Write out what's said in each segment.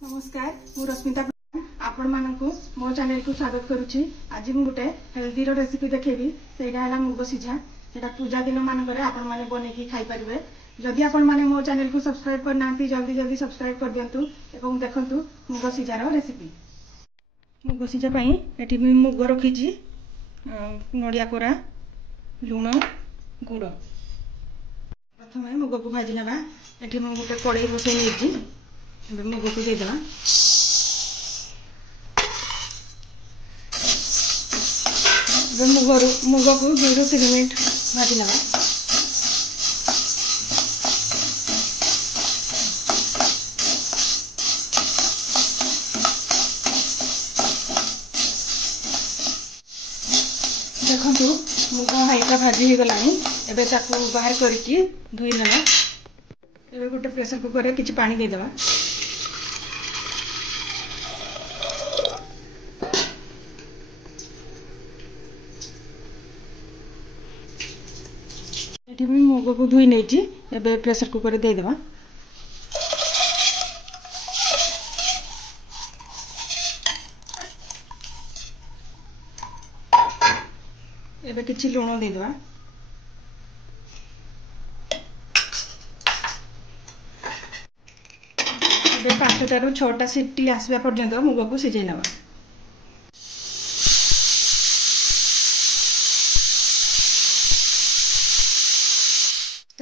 नमस्कार मु रश्मिता आपण मानकु मो चैनल को स्वागत करुच्ची। आज मु गोटे हेल्दी रेसिपी देखेबी सेटा है मुग सीझा। सेटा पूजा दिन मानक आपण माने बनेकी खाई परिबे। जदि आपण माने मो चैनल को सब्सक्राइब करना जल्दी जल्दी सब्सक्राइब कर दियंतु एवं देखंतु मुग सीझार रेसिपी। मुग सीझा पई एठी मी मुग रखीची, नडिया कोरा, लुण, गुड़। प्रथम मुग को भाजी नेबा। एठी मु गोटे कड़ाई बसई नेची, मुग को देदेबा। मुग को 2 ରୁ 3 मिनट भाजी नेबा। देखो मुग हाइटा भाजी हो गलानी। एबे ताकू बाहर करके धोई नेबा। एबे गोटे प्रेशर कुकर रे किछि पानी दे देबा। एठी भी मुग को धोई नेची। एबे प्रेशर कुकर रे दे देबा। एबे किछि लुण दे देबा। एबे 5टा ରୁ 6टा सीटी आसबा पर्यंत मुग को सिझाई नेबा।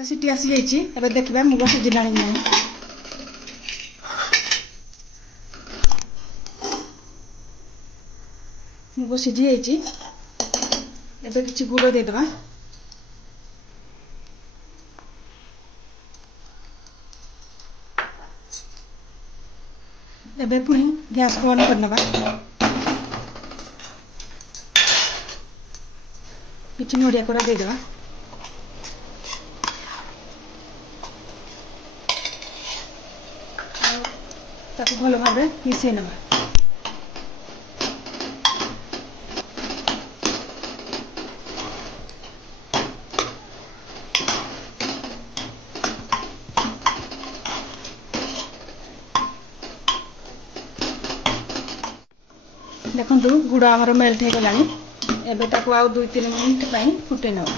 सीटी आसी जाइए। एबे देखबा मुग सिझिलानी नहीं। मुग सिझी जाइए। एबे किछि गुड़ दे देबा। एबे पुणी गैस को ऑन करनबा। किछि नडिया कोरा दे देबा। ताकू भलो भाबे मिसई नेबा। देखंतु गुड़ आमर मेल्ट हो गलानी। एबे ताकू आउ 2-3 मिनिट पई फुटे नेबा।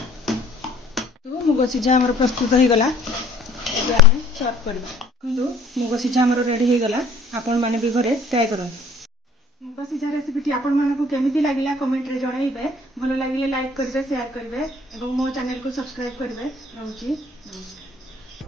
तो मुग सीझा आमर प्रस्तुत हो गला। एबे आमे सर्व करबा। देखंतु मुग सीझा आमर रेडी हो गला। आपण माने भी घरे ट्राई करन। मुग सीझा रेसिपी आपण मानकु केमिति लागिला कमेंट रे जणाइबे। भलो लागिले लाइक करिवे, शेयर करिवे एवं मो चैनल को सब्सक्राइब करिवे। रहउची नमस्कार।